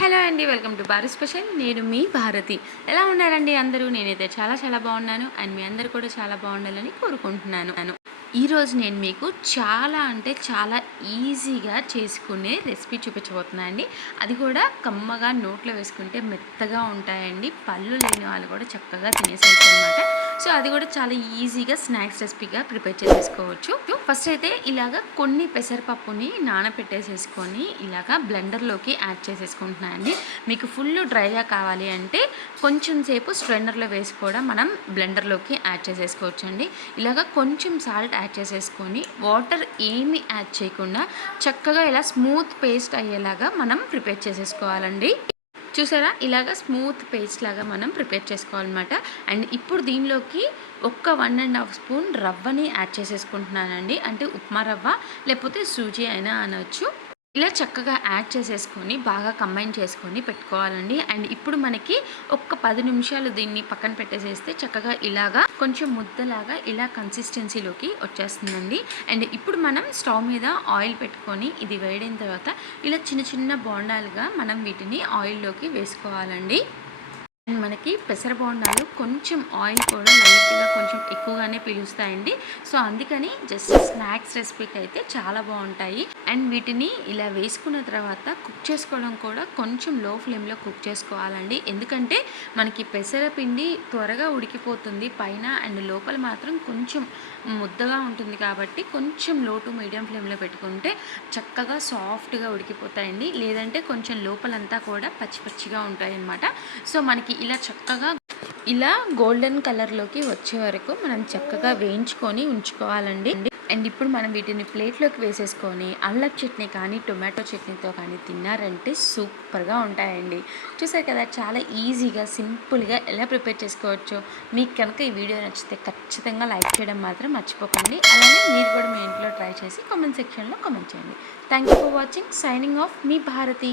Hello అండి welcome to Bharat special. నేను మీ భారతి. ఎలా ఉన్నారండి అందరూ? నేనైతే చాలా చాలా బాగున్నాను. అండ్ మీ అందరు కూడా చాలా బాగుండాలని కోరుకుంటున్నాను. ఈరోజు నేను మీకు చాలా అంటే చాలా ఈజీగా చేసుకునే రెసిపీ చూపించబోతున్నాను అండి. అది కూడా కమ్మగా నోట్లో వేసుకుంటే మెత్తగా ఉంటాయండి. పళ్ళు లేని వాళ్ళు కూడా చక్కగా తినేసేయచ్చు అనమాట సో అది కూడా చాలా ఈజీగా స్నాక్స్ రెసిపీగా ప్రిపేర్ చేసేసుకోవచ్చు. ఫస్ట్ అయితే ఇలాగ కొన్ని పెసరపప్పుని నానబెట్టేసేసుకొని ఇలాగ బ్లెండర్లోకి యాడ్ చేసేసుకుంటున్నాను అండి మీకు ఫుల్ డ్రైగా కావాలి అంటే కొంచెం సేపు స్ట్రైనర్లో వేసి కూడా మనం బ్లెండర్లోకి యాడ్ చేసేసుకోవచ్చు అండి ఇలాగ కొంచెం సాల్ట్ యాడ్ చేసేసుకొని వాటర్ ఏమి యాడ్ చేయకుండా చక్కగా ఇలా స్మూత్ పేస్ట్ అయ్యేలాగా మనం ప్రిపేర్ చేసేసుకోవాలండి. చూసారా? ఇలాగ స్మూత్ పేస్ట్ లాగా మనం ప్రిపేర్ చేసుకోవాలన్నమాట. అండ్ ఇప్పుడు దీనిలోకి ఒక్క వన్ అండ్ హాఫ్ స్పూన్ రవ్వని యాడ్ చేసేసుకుంటున్నానండి. అంటే ఉప్మా రవ్వ లేకపోతే సూజీ అయినా అనొచ్చు. ఇలా చక్కగా యాడ్ చేసేసుకొని బాగా కంబైన్ చేసుకొని పెట్టుకోవాలండి. అండ్ ఇప్పుడు మనకి ఒక్క పది నిమిషాలు దీన్ని పక్కన పెట్టేసేస్తే చక్కగా ఇలాగా కొంచెం ముద్దలాగా ఇలా కన్సిస్టెన్సీలోకి వచ్చేస్తుందండి. అండ్ ఇప్పుడు మనం స్టవ్ మీద ఆయిల్ పెట్టుకొని ఇది వేడిన తర్వాత ఇలా చిన్న చిన్న బోండాలుగా మనం వీటిని ఆయిల్లోకి వేసుకోవాలండి. అండ్ మనకి పెసర బోండాలు కొంచెం ఆయిల్ కూడా లైట్గా కొంచెం ఎక్కువగానే పీలుస్తాయండి. సో అందుకని జస్ట్ స్నాక్స్ రెసిపీకి అయితే చాలా బాగుంటాయి. అండ్ వీటిని ఇలా వేసుకున్న తర్వాత కుక్ చేసుకోవడం కూడా కొంచెం లో ఫ్లేమ్లో కుక్ చేసుకోవాలండి. ఎందుకంటే మనకి పెసర పిండి త్వరగా ఉడికిపోతుంది. పైన అండ్ లోపల మాత్రం కొంచెం ముద్దగా ఉంటుంది కాబట్టి కొంచెం లో టు మీడియం ఫ్లేమ్లో పెట్టుకుంటే చక్కగా సాఫ్ట్గా ఉడికిపోతాయండి. లేదంటే కొంచెం లోపలంతా కూడా పచ్చి పచ్చిగా ఉంటాయి అన్నమాట సో మనకి ఇలా చక్కగా ఇలా గోల్డెన్ కలర్లోకి వచ్చే వరకు మనం చక్కగా వేయించుకొని ఉంచుకోవాలండి. అండ్ ఇప్పుడు మనం వీటిని ప్లేట్లోకి వేసేసుకొని అల్లం చట్నీ కానీ టొమాటో చట్నీతో కానీ తిన్నారంటే సూపర్గా ఉంటాయండి. చూసారు కదా చాలా ఈజీగా సింపుల్గా ఎలా ప్రిపేర్ చేసుకోవచ్చు? మీకు కనుక ఈ వీడియో నచ్చితే ఖచ్చితంగా లైక్ చేయడం మాత్రం మర్చిపోకండి. అలానే మీరు కూడా మీ ఇంట్లో ట్రై చేసి కామెంట్ సెక్షన్లో కామెంట్ చేయండి. Thank you for watching. Signing off me Bharati.